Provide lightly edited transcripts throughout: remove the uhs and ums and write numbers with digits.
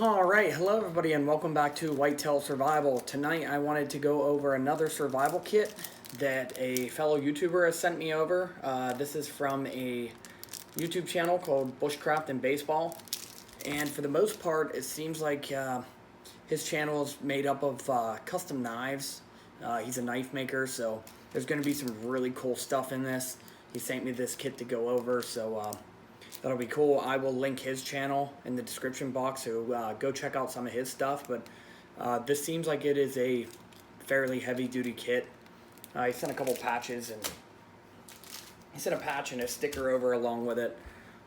Alright, hello everybody and welcome back to Whitetail Survival. Tonight I wanted to go over another survival kit that a fellow YouTuber has sent me over. This is from a YouTube channel called Bushcraft and Baseball. And for the most part, it seems like his channel is made up of custom knives. He's a knife maker, so there's going to be some really cool stuff in this. He sent me this kit to go over, so that'll be cool. I will link his channel in the description box, so go check out some of his stuff. But this seems like it is a fairly heavy-duty kit. He sent a couple patches, and he sent a patch and a sticker over along with it.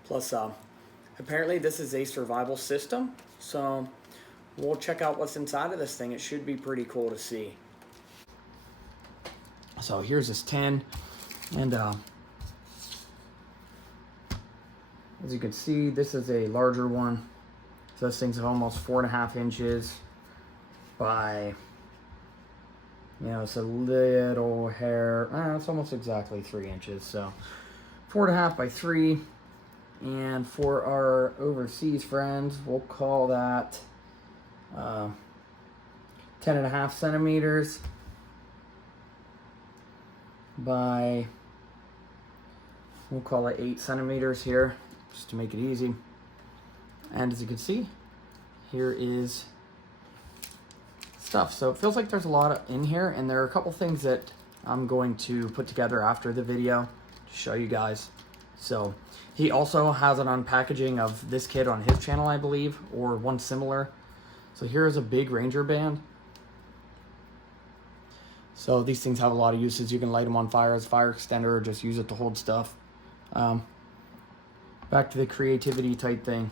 Plus, apparently this is a survival system, so we'll check out what's inside of this thing. It should be pretty cool to see. So here's this tin, and as you can see, this is a larger one. So this thing's almost 4.5 inches by, it's a little hair. It's almost exactly 3 inches. So 4.5 by 3. And for our overseas friends, we'll call that 10.5 centimeters by, we'll call it 8 centimeters here, just to make it easy. And as you can see, here is stuff. So it feels like there's a lot in here, and there are a couple things that I'm going to put together after the video to show you guys. So he also has an unpackaging of this kit on his channel, I believe, or one similar. So here is a big Ranger band. So these things have a lot of uses. You can light them on fire as a fire extender, or just use it to hold stuff. Back to the creativity type thing.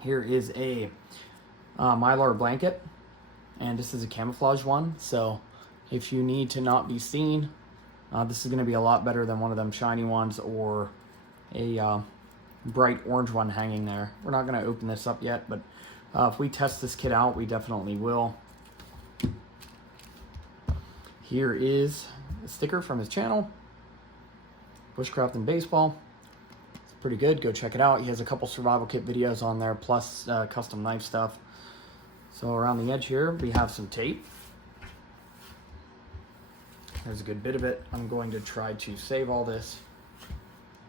Here is a Mylar blanket, and this is a camouflage one. So if you need to not be seen, this is going to be a lot better than one of them shiny ones or a bright orange one hanging there. We're not going to open this up yet, but if we test this kit out, we definitely will. Here is a sticker from his channel, Bushcraft and Baseball. It's pretty good. Go check it out. He has a couple survival kit videos on there, plus custom knife stuff. So around the edge here, we have some tape. There's a good bit of it. I'm going to try to save all this.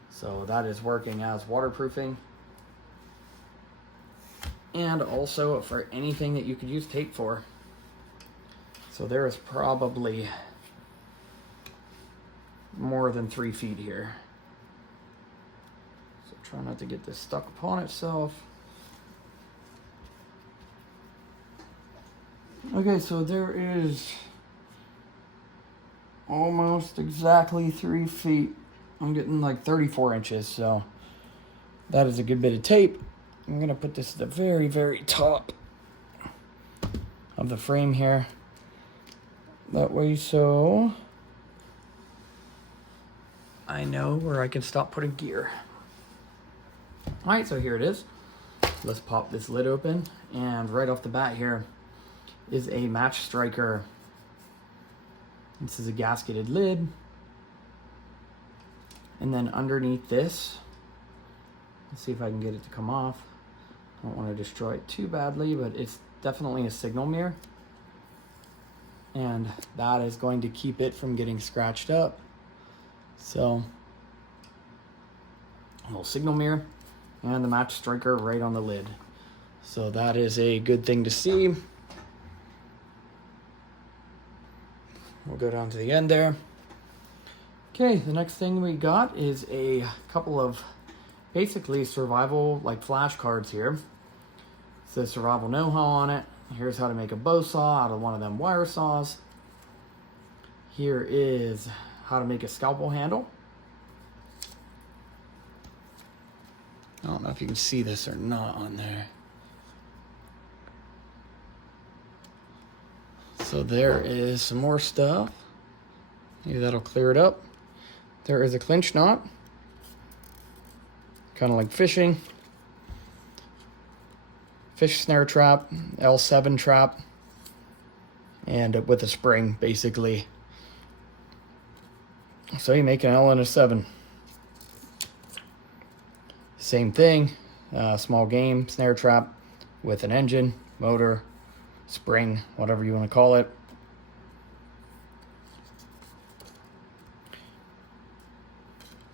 So that is working as waterproofing. And also for anything that you could use tape for. So there is probably more than 3 feet here. So try not to get this stuck upon itself. Okay, so there is almost exactly 3 feet. I'm getting like 34 inches, so that is a good bit of tape. I'm gonna put this at the very, very top of the frame here. That way, so I know where I can stop putting gear. All right, so here it is. Let's pop this lid open, and right off the bat here is a match striker. This is a gasketed lid. And then underneath this, let's see if I can get it to come off. I don't want to destroy it too badly, but it's definitely a signal mirror. And that is going to keep it from getting scratched up. So, a little signal mirror and the match striker right on the lid. So that is a good thing to see. We'll go down to the end there. Okay, the next thing we got is a couple of basically survival like flashcards here. It says survival know-how on it. Here's how to make a bow saw out of one of them wire saws. Here is how to make a scalpel handle. I don't know if you can see this or not on there. So there is some more stuff. Maybe that'll clear it up. There is a clinch knot, kind of like fishing. Fish snare trap, L7 trap, and with a spring, basically. So you make an L and a 7. Same thing, small game, snare trap, with an engine, motor, spring, whatever you want to call it.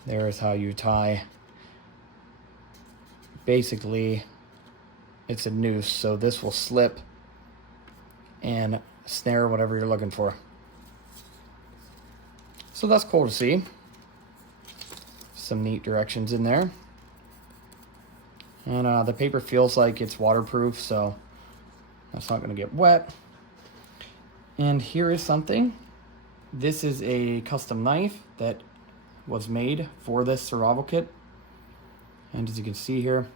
There is how you tie. Basically, it's a noose, so this will slip and snare whatever you're looking for. So that's cool to see. Some neat directions in there. And the paper feels like it's waterproof, so that's not going to get wet. And here is something. This is a custom knife that was made for this survival kit. And as you can see here,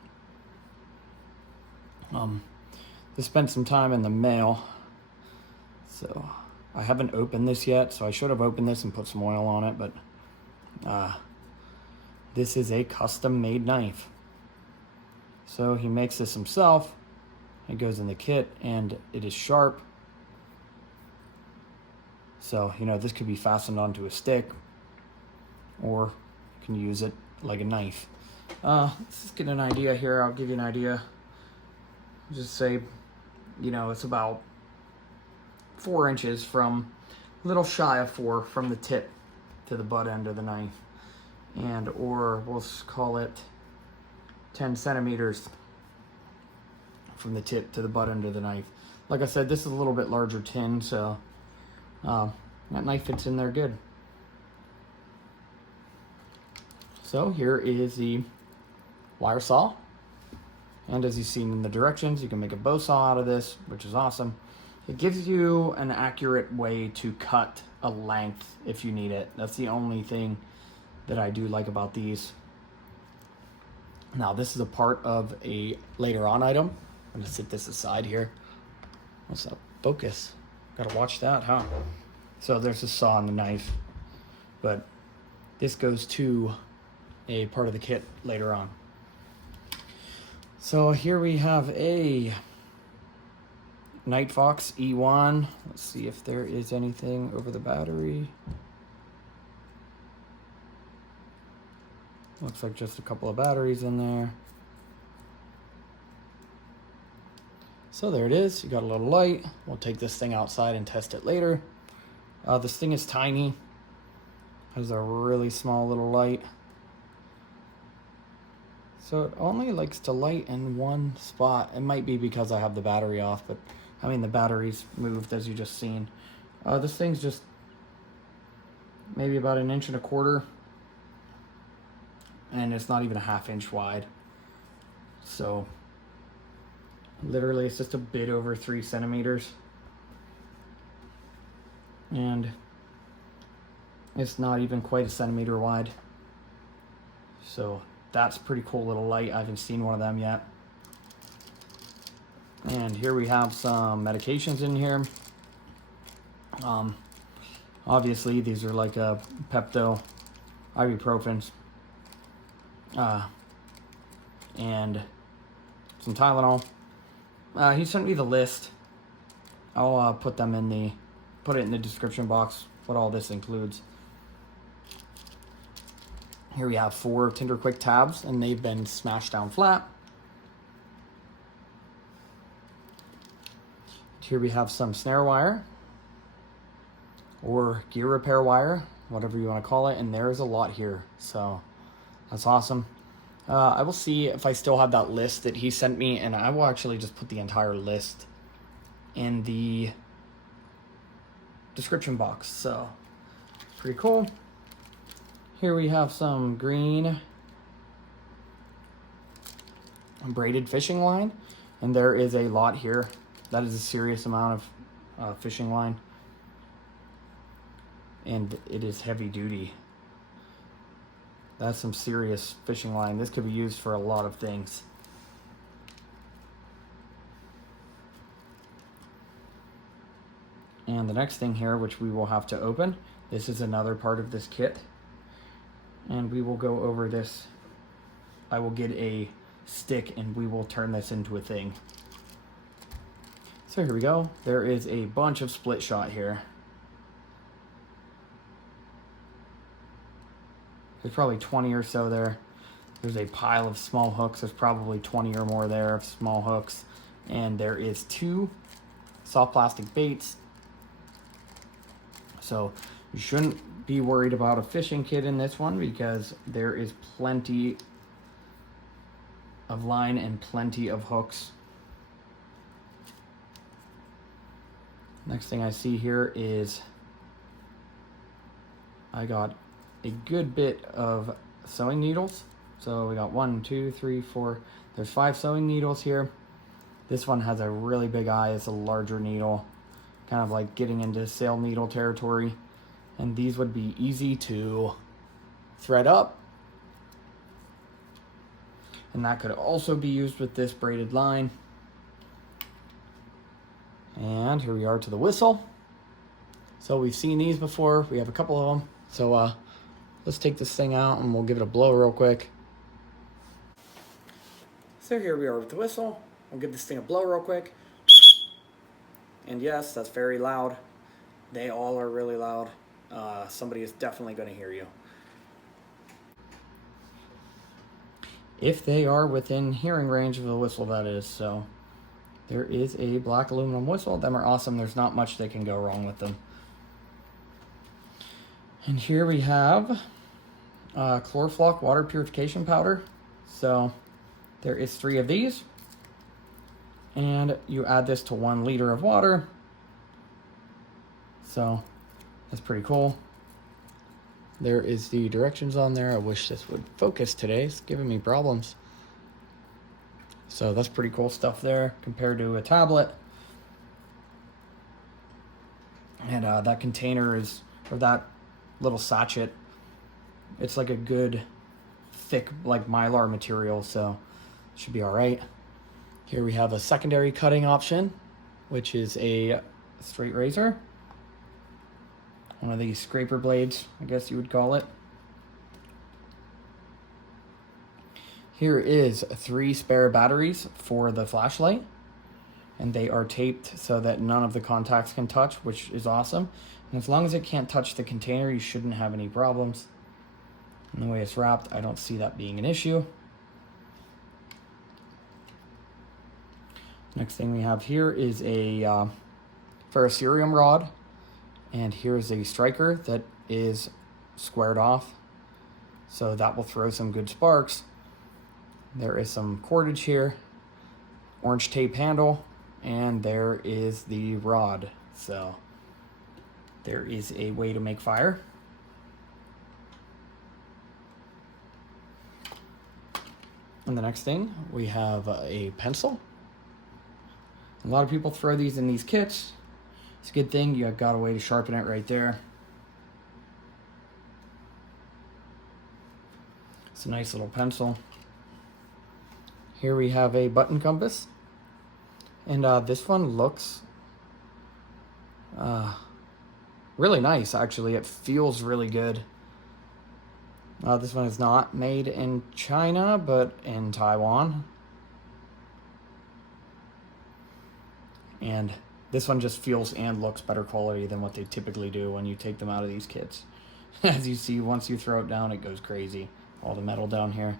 this spent some time in the mail. So I haven't opened this yet, so I should have opened this and put some oil on it, but this is a custom made knife. So he makes this himself. It goes in the kit and it is sharp. So, you know, this could be fastened onto a stick, or you can use it like a knife. Let's just get an idea here. I'll give you an idea. Just say, you know, it's about 4 inches from, a little shy of 4 from the tip to the butt end of the knife. And, or we'll call it 10 centimeters from the tip to the butt end of the knife. Like I said, this is a little bit larger tin, so that knife fits in there good. So here is the wire saw. And as you've seen in the directions, you can make a bow saw out of this, which is awesome. It gives you an accurate way to cut a length if you need it. That's the only thing that I do like about these. Now this is a part of a later on item. I'm gonna sit this aside here. What's up? Focus. Gotta watch that, huh? So there's a saw and a knife, but this goes to a part of the kit later on. So here we have a Nitefox E1. Let's see if there is anything over the battery. Looks like just a couple of batteries in there. So there it is. You got a little light. We'll take this thing outside and test it later. This thing is tiny. Has a really small little light. So it only likes to light in one spot. It might be because I have the battery off, but I mean the battery's moved as you just seen. This thing's just maybe about 1.25 inches. And it's not even a 1/2 inch wide. So literally it's just a bit over 3 centimeters. And it's not even quite 1 centimeter wide. So that's pretty cool little light. I haven't seen one of them yet. And here we have some medications in here. Obviously these are like a Pepto, ibuprofens, and some Tylenol. He sent me the list. I'll put it in the description box, what all this includes. Here we have 4 Tinder Quick tabs, and they've been smashed down flat. Here we have some snare wire, or gear repair wire, whatever you want to call it, and there is a lot here, so that's awesome. I will see if I still have that list that he sent me, and I will actually just put the entire list in the description box, so pretty cool. Here we have some green braided fishing line, and there is a lot here. That is a serious amount of fishing line, and it is heavy duty. That's some serious fishing line. This could be used for a lot of things. And the next thing here, which we will have to open, this is another part of this kit. And we will go over this. I will get a stick and we will turn this into a thing. So here we go. There is a bunch of split shot here. There's probably 20 or so there. There's a pile of small hooks. There's probably 20 or more there of small hooks. And there is 2 soft plastic baits. So you shouldn't be worried about a fishing kit in this one because there is plenty of line and plenty of hooks. Next thing I see here is I got a good bit of sewing needles. So we got 1, 2, 3, 4. There's 5 sewing needles here. This one has a really big eye. It's a larger needle, kind of like getting into sail needle territory. And these would be easy to thread up. And that could also be used with this braided line. And here we are to the whistle. So we've seen these before. We have a couple of them. So let's take this thing out and we'll give it a blow real quick. So here we are with the whistle. We'll give this thing a blow real quick. And yes, that's very loud. They all are really loud. Somebody is definitely going to hear you. If they are within hearing range of the whistle, that is. So there is a black aluminum whistle. Them are awesome. There's not much that can go wrong with them. And here we have Chlor water purification powder. So there is 3 of these. And you add this to 1 liter of water. So that's pretty cool. There is the directions on there. I wish this would focus today. It's giving me problems. So that's pretty cool stuff there compared to a tablet. And that container is, or that little sachet, it's like a good thick like Mylar material, so it should be all right. Here we have a secondary cutting option, which is a straight razor. One of these scraper blades, I guess you would call it. Here is 3 spare batteries for the flashlight. And they are taped so that none of the contacts can touch, which is awesome. And as long as it can't touch the container, you shouldn't have any problems. And the way it's wrapped, I don't see that being an issue. Next thing we have here is a ferrocerium rod, and here's a striker that is squared off, so that will throw some good sparks. There is some cordage here, orange tape handle, and there is the rod. So there is a way to make fire. And the next thing, we have a pencil. A lot of people throw these in these kits. It's a good thing you have got a way to sharpen it right there. It's a nice little pencil. Here we have a button compass. And this one looks really nice, actually. It feels really good. This one is not made in China, but in Taiwan. And this one just feels and looks better quality than what they typically do when you take them out of these kits. As you see, once you throw it down, it goes crazy. All the metal down here.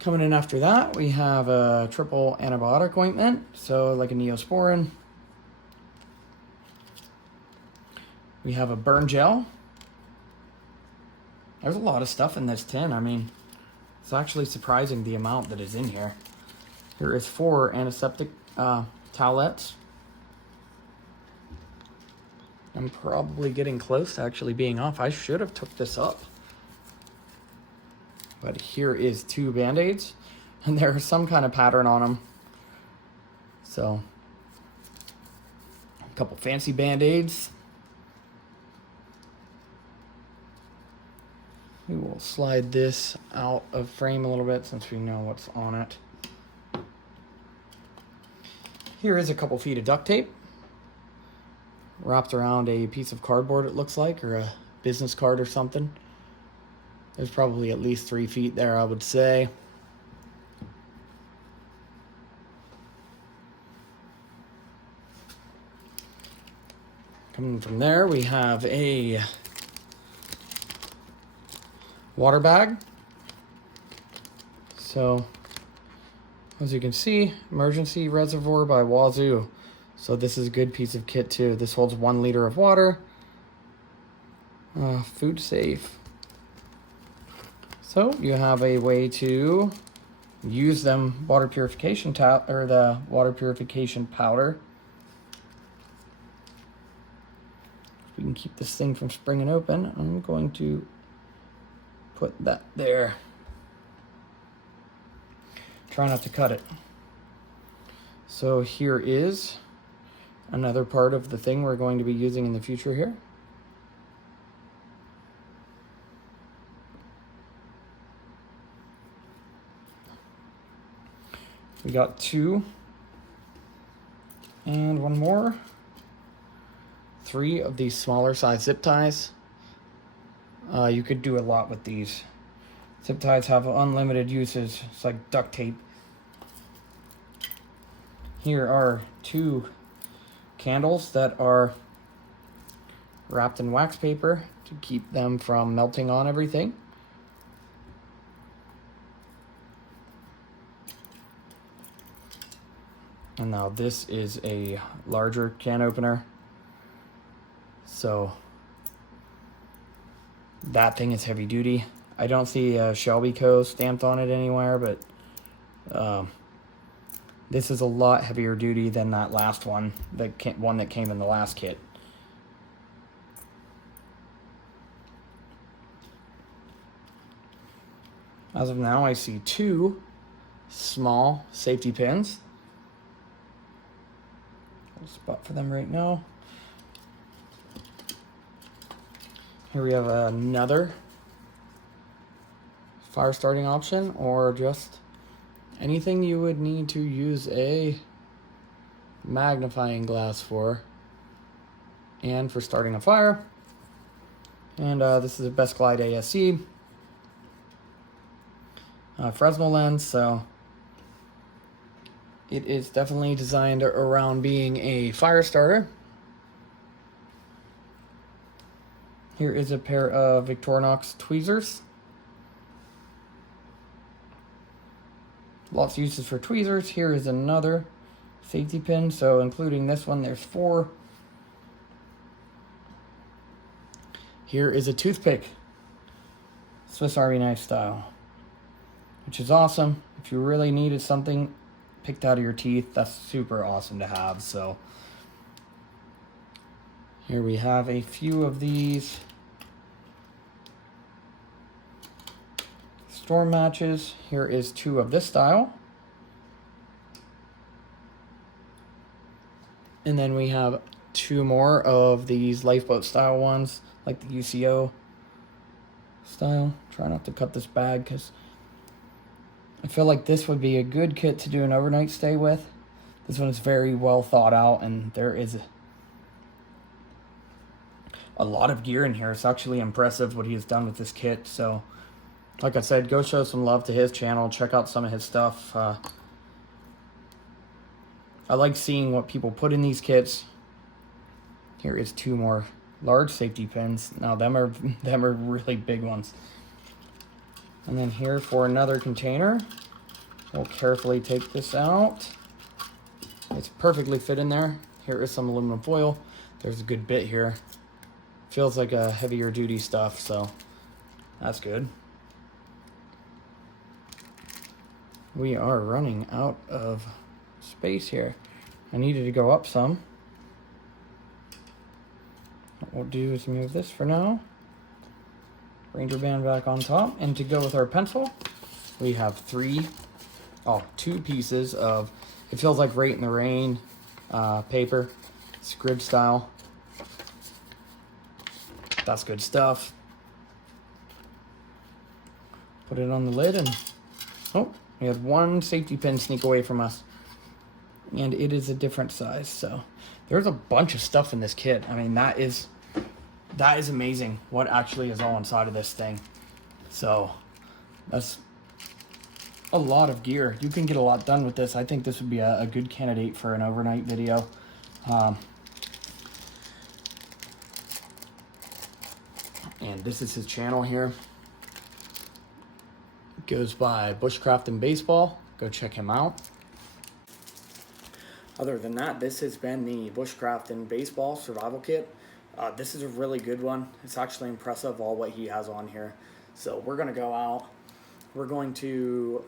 Coming in after that, we have a triple antibiotic ointment, so like a Neosporin. We have a burn gel. There's a lot of stuff in this tin. I mean, it's actually surprising the amount that is in here. Here is 4 antiseptic towelettes. I'm probably getting close to actually being off. I should have took this up. But here is 2 Band-Aids, and there's some kind of pattern on them. So, a couple fancy Band-Aids. We will slide this out of frame a little bit since we know what's on it. Here is a couple feet of duct tape wrapped around a piece of cardboard, it looks like, or a business card or something. There's probably at least 3 feet there, I would say. Coming from there, we have a water bag. So, as you can see, emergency reservoir by Wazoo. So this is a good piece of kit too. This holds 1 liter of water. Food safe. So you have a way to use them water purification or the water purification powder. We can keep this thing from springing open. I'm going to put that there. Try not to cut it. So here is another part of the thing we're going to be using in the future here. We got 2 and 1 more. 3 of these smaller size zip ties. You could do a lot with these. Zip ties have unlimited uses. It's like duct tape. Here are 2 candles that are wrapped in wax paper to keep them from melting on everything. And now this is a larger can opener. So that thing is heavy duty. I don't see Shelby Co. stamped on it anywhere, but this is a lot heavier duty than that last one, the one that came in the last kit. As of now, I see 2 small safety pins. Spot for them right now. Here we have another fire starting option, or just anything you would need to use a magnifying glass for, and for starting a fire. And this is a Best Glide ASC Fresnel lens, so it is definitely designed around being a fire starter. Here is a pair of Victorinox tweezers. Lots of uses for tweezers. Here is another safety pin. So including this one, there's 4. Here is a toothpick, Swiss Army knife style, which is awesome. If you really needed something picked out of your teeth, that's super awesome to have. So here we have a few of these storm matches. Here is 2 of this style. And then we have 2 more of these lifeboat style ones, like the UCO style. Try not to cut this bag because I feel like this would be a good kit to do an overnight stay with. This one is very well thought out, and there is a lot of gear in here. It's actually impressive what he has done with this kit. So, like I said, go show some love to his channel. Check out some of his stuff. I like seeing what people put in these kits. Here is 2 more large safety pins. Now them are really big ones. And then here for another container, we'll carefully take this out. It's perfectly fit in there. Here is some aluminum foil. There's a good bit here. Feels like a heavier duty stuff, so that's good. We are running out of space here. I needed to go up some. What we'll do is move this for now. Ranger band back on top, and to go with our pencil, we have 2 pieces of, it feels like Rate in the Rain paper, scrib style. That's good stuff. Put it on the lid, and we had 1 safety pin sneak away from us, and it is a different size. So there's a bunch of stuff in this kit. I mean, that is amazing what actually is all inside of this thing. So that's a lot of gear. You can get a lot done with this. I think this would be a good candidate for an overnight video. And this is his channel here. Goes by Bushcraft and Baseball. Go check him out. Other than that, this has been the Bushcraft and Baseball survival kit. This is a really good one. It's actually impressive, all what he has on here. So we're going to go out. We're going to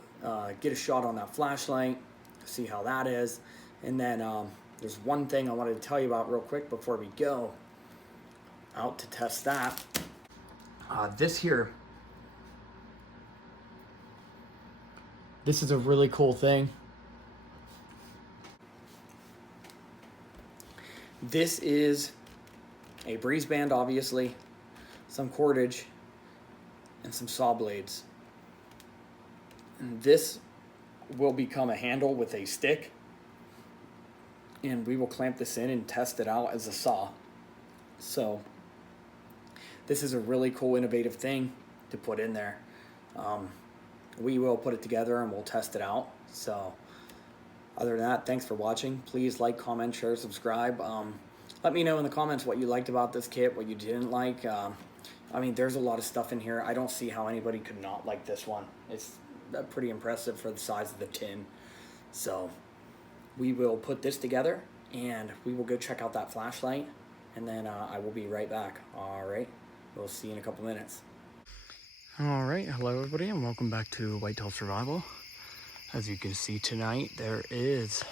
get a shot on that flashlight, see how that is. And then there's one thing I wanted to tell you about real quick before we go out to test that. This here, this is a really cool thing. This is a breeze band, obviously, some cordage, and some saw blades. And this will become a handle with a stick, and we will clamp this in and test it out as a saw. So this is a really cool, innovative thing to put in there. We will put it together and we'll test it out. So other than that, thanks for watching. Please like, comment, share, subscribe. Let me know in the comments what you liked about this kit, what you didn't like. I mean, there's a lot of stuff in here. I don't see how anybody could not like this one. It's pretty impressive for the size of the tin. So we will put this together and we will go check out that flashlight, and then I will be right back. All right, we'll see you in a couple minutes. All right, hello everybody, and welcome back to Whitetail Survival. As you can see tonight, there is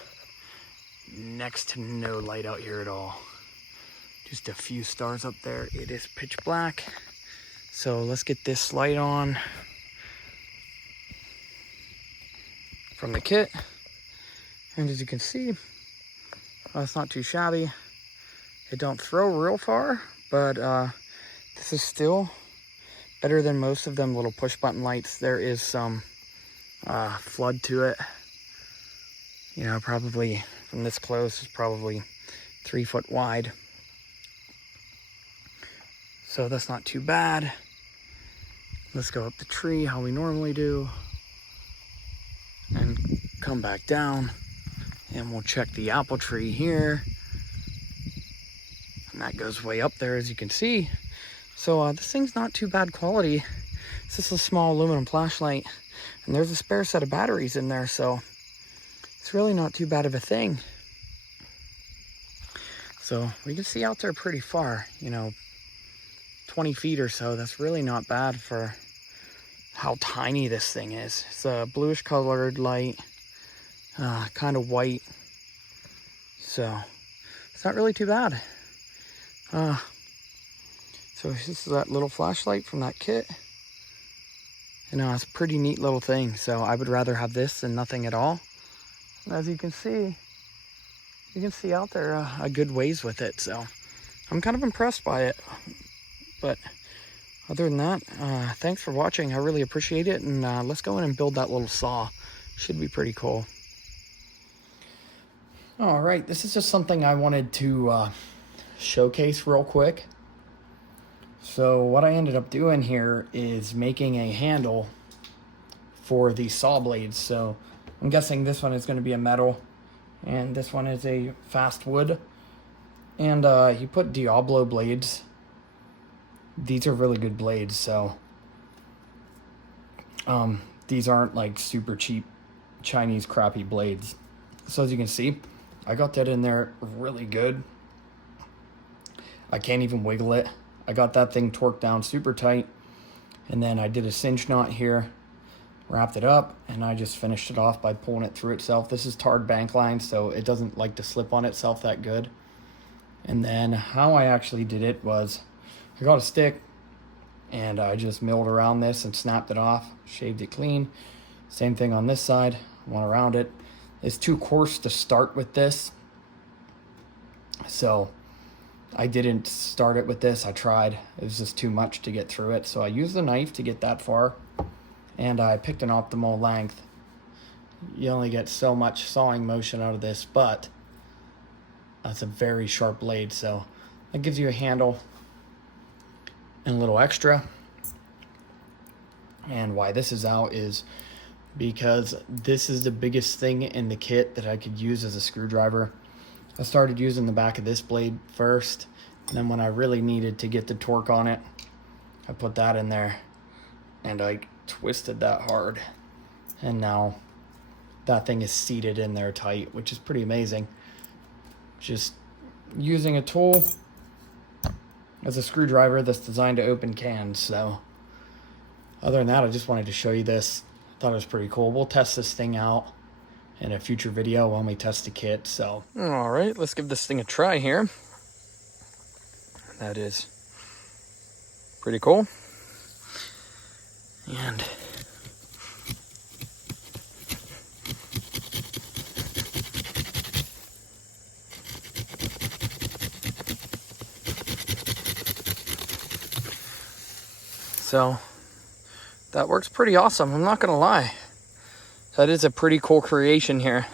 next to no light out here at all. Just a few stars up there. It is pitch black. So let's get this light on from the kit. And as you can see, it's not too shabby. It don't throw real far, but this is still better than most of them little push button lights. There is some flood to it. You know, probably from this close is probably 3 foot wide. So that's not too bad. Let's go up the tree how we normally do and come back down, and we'll check the apple tree here. And that goes way up there, as you can see. So this thing's not too bad quality. It's just a small aluminum flashlight, and there's a spare set of batteries in there, so it's really not too bad of a thing. So we can see out there pretty far, you know, 20 feet or so. That's really not bad for how tiny this thing is. It's a bluish colored light, kind of white. So it's not really too bad. So this is that little flashlight from that kit. You know, it's a pretty neat little thing. So I would rather have this than nothing at all. And as you can see out there a good ways with it. So I'm kind of impressed by it. But other than that, thanks for watching. I really appreciate it. And let's go in and build that little saw. Should be pretty cool. All right, this is just something I wanted to showcase real quick. So what I ended up doing here is making a handle for the saw blades. So I'm guessing this one is going to be a metal, and this one is a fast wood. And he put Diablo blades. These are really good blades, so these aren't like super cheap Chinese crappy blades. So as you can see, I got that in there really good. I can't even wiggle it. I got that thing torqued down super tight, and then I did a cinch knot here, wrapped it up, and I just finished it off by pulling it through itself. This is tarred bank line, so it doesn't like to slip on itself that good. And then how I actually did it was I got a stick and I just milled around this and snapped it off, shaved it clean. Same thing on this side, went around it. It's too coarse to start with this, so I didn't start it with this. I tried. It was just too much to get through it. So I used the knife to get that far, and I picked an optimal length. You only get so much sawing motion out of this, but that's a very sharp blade. So that gives you a handle and a little extra. And why this is out is because this is the biggest thing in the kit that I could use as a screwdriver. I started using the back of this blade first, and then when I really needed to get the torque on it, I put that in there, and I twisted that hard. And now that thing is seated in there tight, which is pretty amazing. Just using a tool as a screwdriver that's designed to open cans. So other than that, I just wanted to show you this. Thought it was pretty cool. We'll test this thing out in a future video when we test the kit. So all right, let's give this thing a try here. That is pretty cool. And so that works pretty awesome, I'm not gonna lie. That is a pretty cool creation here.